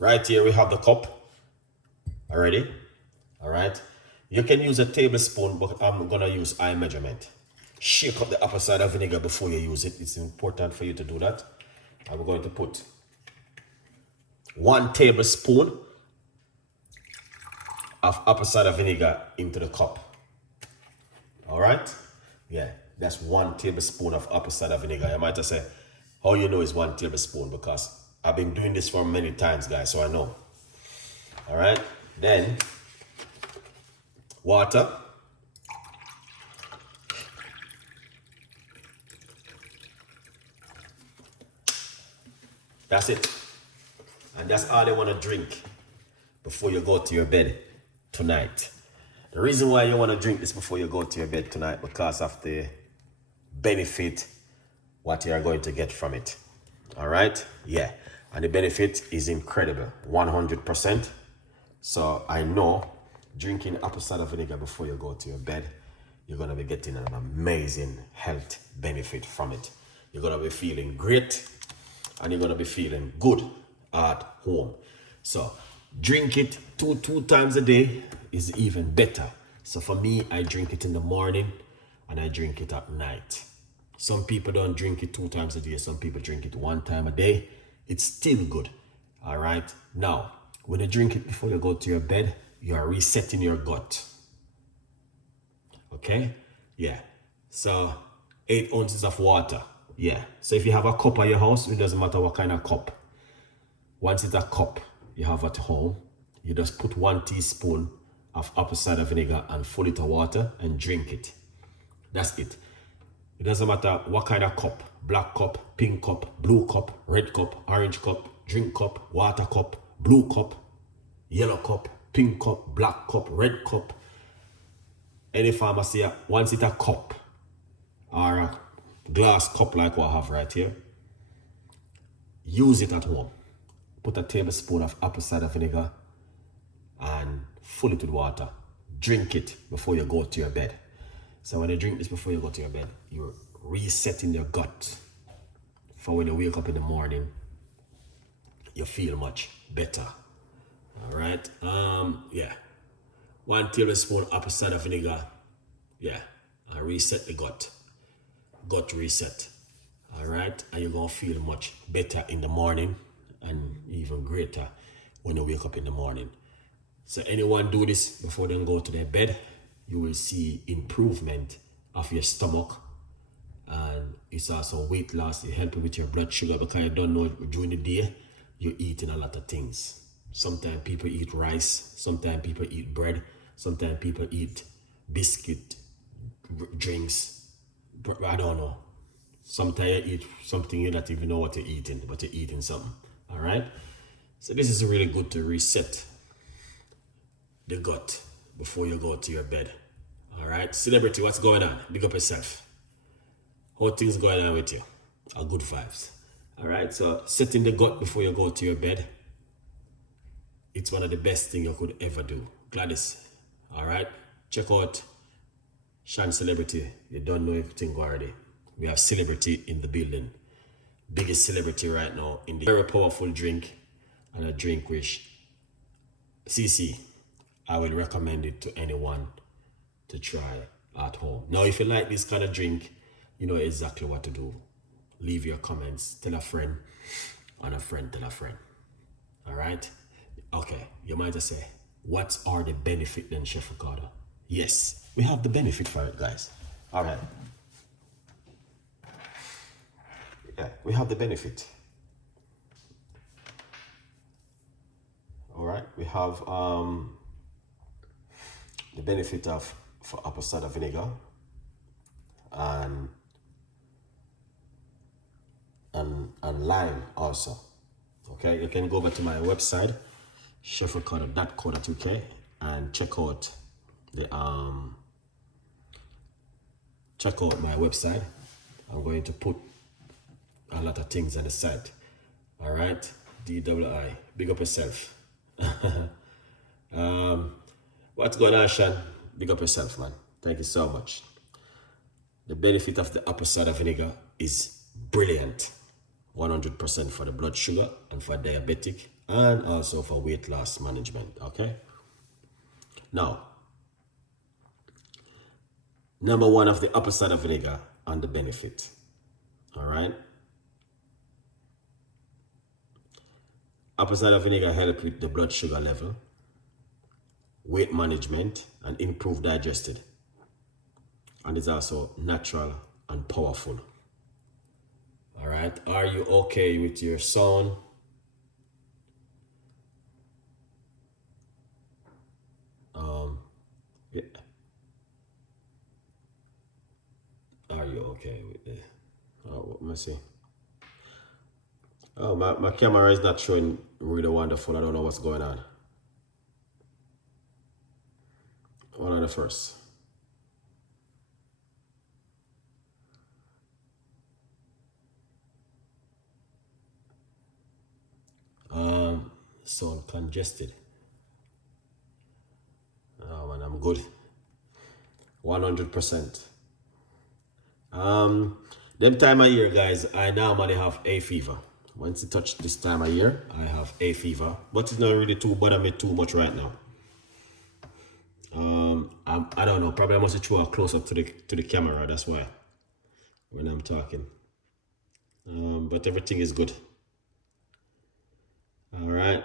Right here we have the cup already. All right. You can use a tablespoon, but I'm gonna use eye measurement. Shake up the upper side of vinegar before you use it. It's important for you to do that. I'm going to put 1 tablespoon of apple cider vinegar into the cup. All right? Yeah, that's 1 tablespoon of apple cider vinegar. You might have said, how you know it's 1 tablespoon? Because I've been doing this for many times, guys, so I know. All right? Then, water. That's it. And that's all they want to drink before you go to your bed tonight. The reason why you want to drink this before you go to your bed tonight, because of the benefit what you are going to get from it. All right? Yeah. And the benefit is incredible, 100%. So I know drinking apple cider vinegar before you go to your bed, you're going to be getting an amazing health benefit from it. You're going to be feeling great and you're going to be feeling good at home. So drink it two times a day is even better. So for me, I drink it in the morning and I drink it at night. Some people don't drink it 2 times a day. Some people drink it 1 time a day. It's still good. All right. Now, when you drink it before you go to your bed, you are resetting your gut. Okay. Yeah. So 8 ounces of water. Yeah. So if you have a cup at your house, it doesn't matter what kind of cup. Once it's a cup you have at home, you just put 1 teaspoon of apple cider vinegar and full it of water and drink it. That's it. It doesn't matter what kind of cup, black cup, pink cup, blue cup, red cup, orange cup, drink cup, water cup, blue cup, yellow cup, pink cup, black cup, red cup. Any pharmacy, once it's a cup or a glass cup like what I have right here, use it at home. Put a tablespoon of apple cider vinegar and fill it with water. Drink it before you go to your bed. So when you drink this before you go to your bed, you're resetting your gut. For when you wake up in the morning, you feel much better. All right. Yeah. 1 tablespoon apple cider vinegar. Yeah. And reset the gut. Gut reset. All right. And you're going to feel much better in the morning and even greater when you wake up in the morning. So anyone do this before they go to their bed, you will see improvement of your stomach, and it's also weight loss. It helps with your blood sugar, because you don't know during the day you're eating a lot of things. Sometimes people eat rice, sometimes people eat bread, sometimes people eat biscuit, drinks. I don't know. Sometimes you eat something you don't even know what you're eating, but you're eating something. All right. So this is really good to reset the gut before you go to your bed. All right. Celebrity, what's going on? Big up yourself. How things going on with you? Are good vibes. All right. So setting the gut before you go to your bed, it's one of the best things you could ever do. Gladys. All right. Check out Shan Celebrity. You don't know everything already. We have celebrity in the building. Biggest celebrity right now in the very powerful drink, and a drink which CC, I will recommend it to anyone to try at home. Now, if you like this kind of drink, you know exactly what to do. Leave your comments, tell a friend, and a friend tell a friend. All right? Okay, you might just say, what are the benefits then, Chef Ricardo? Yes, we have the benefit for it, guys. All right. Yeah, we have the benefit. All right, we have the benefit of for apple cider vinegar and lime also. Okay, you can go over to my website, chefricardo.co.uk, and check out the check out my website. I'm going to put a lot of things on the site. All right, DWI, big up yourself. What's going on, Shan? Big up yourself, man. Thank you so much. The benefit of the apple cider vinegar is brilliant. 100% for the blood sugar and for diabetic and also for weight loss management. Okay. Now, number one of the apple cider vinegar and the benefit. All right. Apple cider vinegar help with the blood sugar level, weight management, and improve digestion. And it's also natural and powerful. All right. Are you okay with your sound? Yeah. Are you okay with this? Oh, let me see. Oh, my camera is not showing really wonderful. I don't know what's going on. One on the first. Sound congested. Oh man, I'm good. 100%. Them time of year, guys, I normally have a fever. Once it touch this time of year, I have a fever, but it's not really too bother me too much right now. I don't know. Probably I must throw close up to the camera. That's why when I'm talking. But everything is good. All right.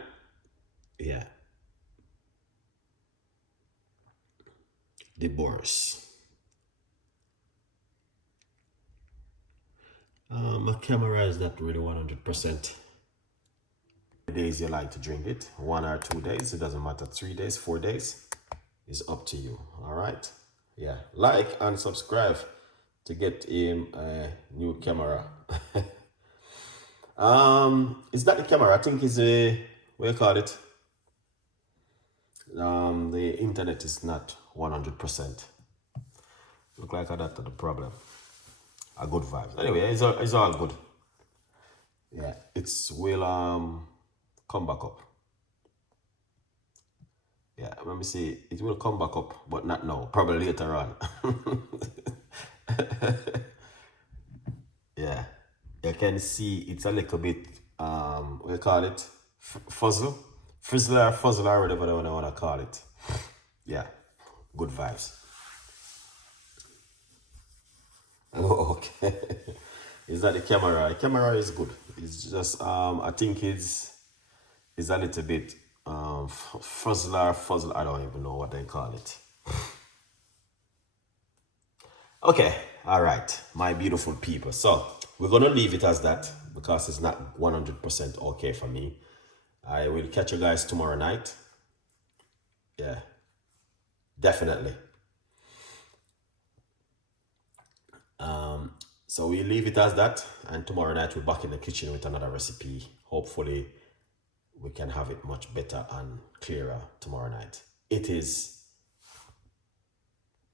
Yeah. Divorce. My camera is not really 100%. Days you like to drink it, 1 or 2 days, it doesn't matter. 3 days, 4 days, is up to you. All right. Yeah. Like and subscribe to get him a new camera. It's not the camera. I think it's a, what do you call it? The internet is not 100%. Look like that's the problem. A good vibes. Anyway, it's all good. Yeah, it's will come back up. Yeah, let me see. It will come back up, but not now. Probably later on. Yeah, you can see it's a little bit what do you call it? Fuzzle, fuzzle, or whatever I want to call it. Yeah, good vibes. Oh, okay. Is that the camera? The camera is good. It's just I think it's a little bit fuzzle. I don't even know what they call it. Okay, all right, my beautiful people. So we're gonna leave it as that because it's not 100% okay for me. I will catch you guys tomorrow night. Yeah, definitely. So we leave it as that, and tomorrow night we're back in the kitchen with another recipe. Hopefully, we can have it much better and clearer tomorrow night. It is